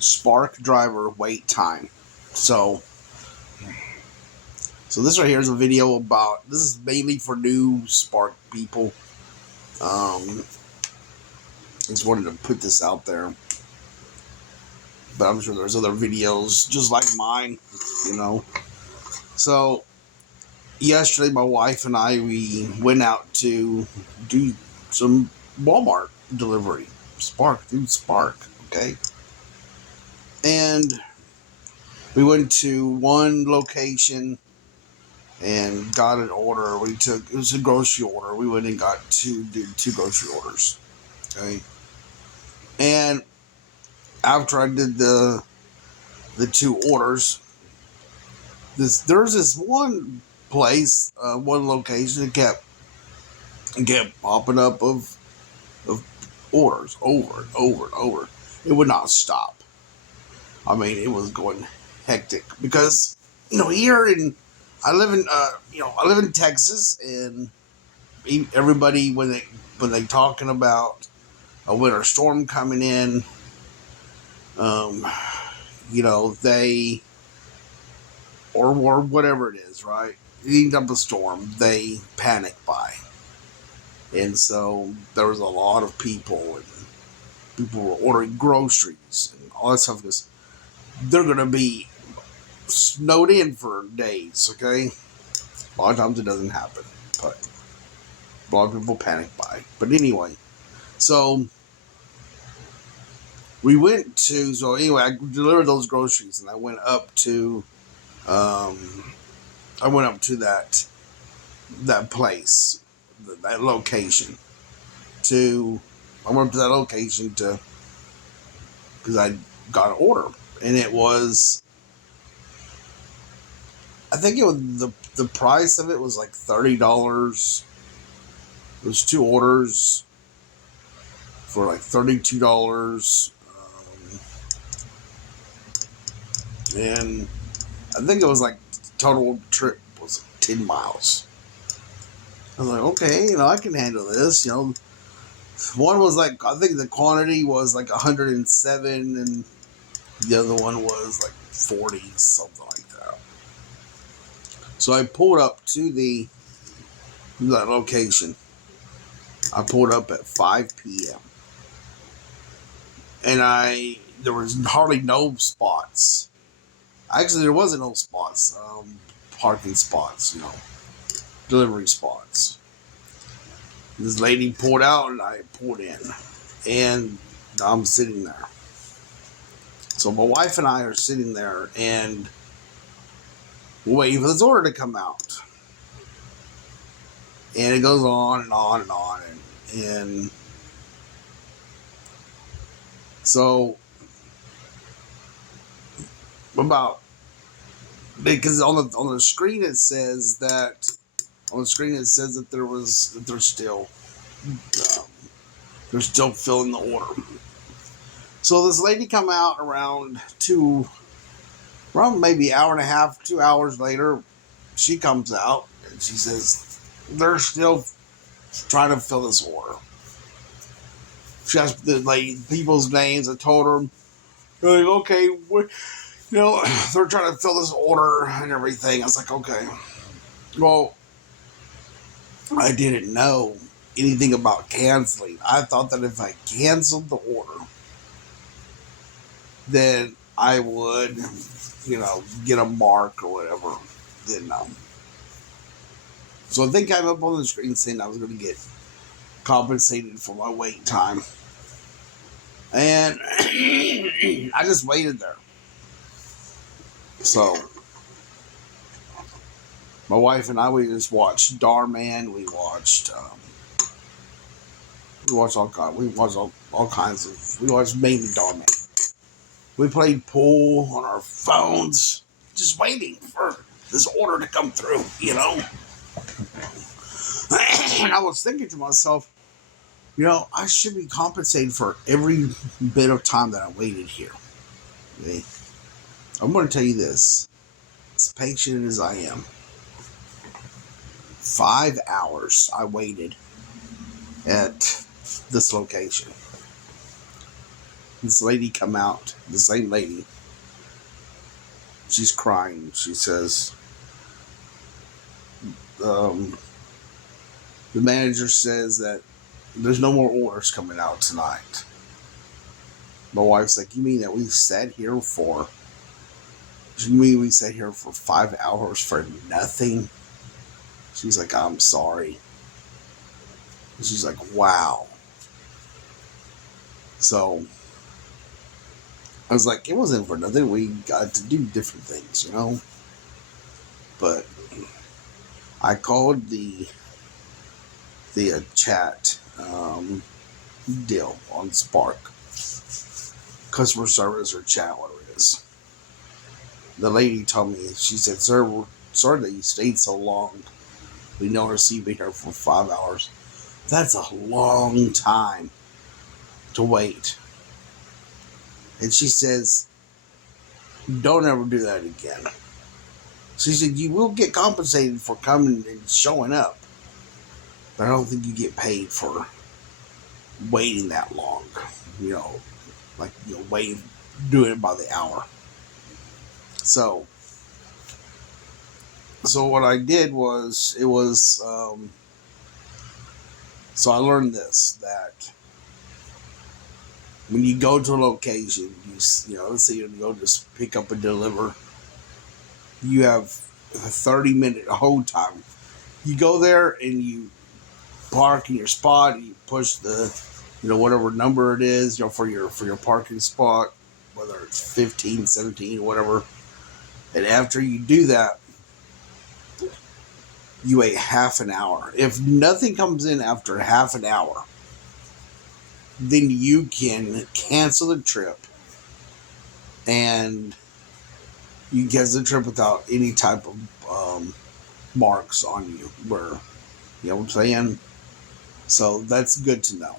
Spark driver wait time. So this right here is a video about. This is mainly for new Spark people. Just wanted to put this out there, but I'm sure there's other videos just like mine, you know. So yesterday, my wife and I, we went out to do some Walmart delivery. Spark, okay. And we went to one location and got an order. It was a grocery order. We went and did two grocery orders, okay. And after I did the two orders, there's this one place, one location that kept popping up of orders over and over and over. It would not stop. I mean, it was going hectic because here I live in Texas, and everybody when they talking about a winter storm coming in, they or whatever it is, right? Leading up a storm, they panic buy. And so there was a lot of people, and people were ordering groceries and all that stuff because they're going to be snowed in for days, okay? A lot of times it doesn't happen, but a lot of people panic buy. But anyway, so I delivered those groceries, and I went up to that place, that location. I went up to that location because I got an order, and it was, I think it was the price of it was like $30. It was two orders for like $32, and I think it was like total trip was 10 miles. I was like, okay, I can handle this. One was like, I think the quantity was like 107, and the other one was like 40, something like that. So I pulled up to that location. I pulled up at 5 p.m. and there was hardly no spots. Actually, there wasn't no spots, parking spots, delivery spots. This lady pulled out, and I pulled in, and I'm sitting there. So my wife and I are sitting there, and we're waiting for this order to come out. And it goes on and on and on, and so because on the screen it says that they're still filling the order. So this lady come out around maybe hour and a half, 2 hours later. She comes out and she says they're still trying to fill this order. She asked the people's names. I told her, they're like, okay, they're trying to fill this order and everything. I was like, okay. Well, I didn't know anything about canceling. I thought that if I canceled the order, then I would, get a mark or whatever. Didn't know. So they came up on the screen saying I was going to get compensated for my wait time. And I just waited there. So my wife and I, we just watched Darman. We watched all kinds of. We watched mainly Darman. We played pool on our phones, just waiting for this order to come through. And I was thinking to myself, I should be compensated for every bit of time that I waited here. Okay? I'm going to tell you this, as patient as I am. 5 hours I waited at this location. This lady come out, the same lady. She's crying. She says, um, the manager says that there's no more orders coming out tonight. My wife's like, you mean that we've sat here for, you mean we sat here for 5 hours for nothing? She's like, I'm sorry. And she's like, wow. So I was like, it wasn't for nothing. We got to do different things, you know? But I called the chat deal on Spark, customer service or chat, whatever it is. The lady told me, she said, sir, we're sorry that you stayed so long. We noticed you've been here for 5 hours. That's a long time to wait. And she says, don't ever do that again. She said, you will get compensated for coming and showing up, but I don't think you get paid for waiting that long. You know, like, you know, waiting, doing it by the hour. So what I did was, so I learned this, that when you go to a location, you know, let's say you go just pick up and deliver, you have a 30-minute hold time. You go there and you park in your spot, and you push the, you know, whatever number it is, you know, for your parking spot, whether it's 15, 17, whatever. And after you do that, you wait half an hour. If nothing comes in after half an hour, then you can cancel the trip, and you can cancel the trip without any type of marks on you. Where, you know what I'm saying? So that's good to know.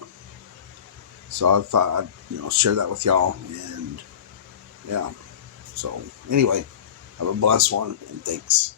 So I thought I'd, you know, share that with y'all, and yeah. So anyway, have a blessed one, and thanks.